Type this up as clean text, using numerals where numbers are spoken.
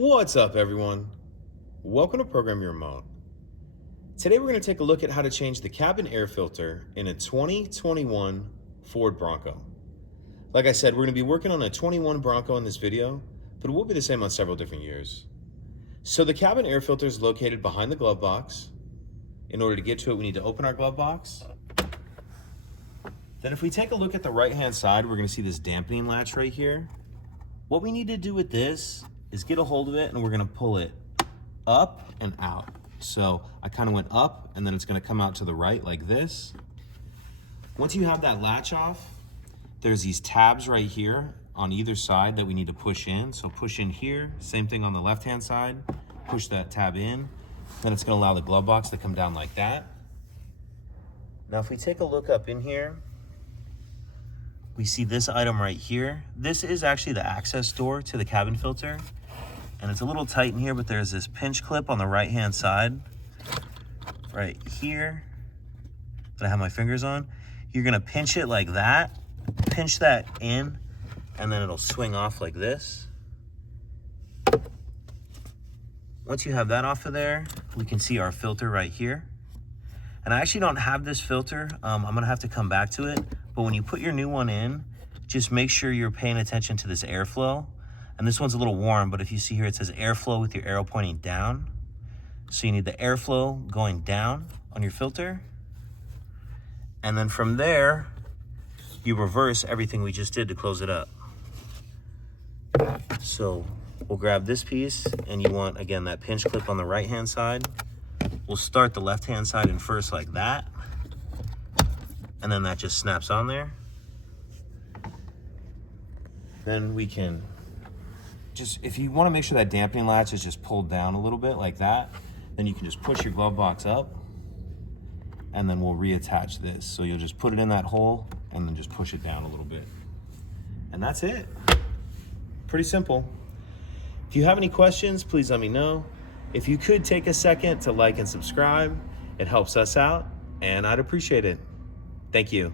What's up, everyone? Welcome to Program Your Remote. Today we're going to take a look at how to change the cabin air filter in a 2021 Ford Bronco. Like I said, we're going to be working on a 21 Bronco in this video, but it will be the same on several different years. So the cabin air filter is located behind the glove box. In order to get to it, we need to open our glove box. Then if we take a look at the right-hand side, we're going to see this dampening latch right here. What we need to do with this is get a hold of it, and we're going to pull it up and out. So I kind of went up, and then it's going to come out to the right like this. Once you have that latch off, there's these tabs right here on either side that we need to push in. So push in here, same thing on the left-hand side, push that tab in. Then it's going to allow the glove box to come down like that. Now if we take a look up in here, we see this item right here. This is actually the access door to the cabin filter. And it's a little tight in here, but there's this pinch clip on the right-hand side, right here, that I have my fingers on. You're gonna pinch it like that, pinch that in, and then it'll swing off like this. Once you have that off of there, we can see our filter right here. And I actually don't have this filter. I'm gonna have to come back to it. But when you put your new one in, just make sure you're paying attention to this airflow. And this one's a little warm, but if you see here, it says airflow with your arrow pointing down. So you need the airflow going down on your filter. And then from there, you reverse everything we just did to close it up. So we'll grab this piece, and you want, again, that pinch clip on the right-hand side. We'll start the left-hand side in first like that. And then that just snaps on there. Then we can just, if you want to make sure that dampening latch is just pulled down a little bit like that, then you can just push your glove box up, and then we'll reattach this. So you'll just put it in that hole and then just push it down a little bit. And that's it. Pretty simple. If you have any questions, please let me know. If you could take a second to like and subscribe, it helps us out, and I'd appreciate it. Thank you.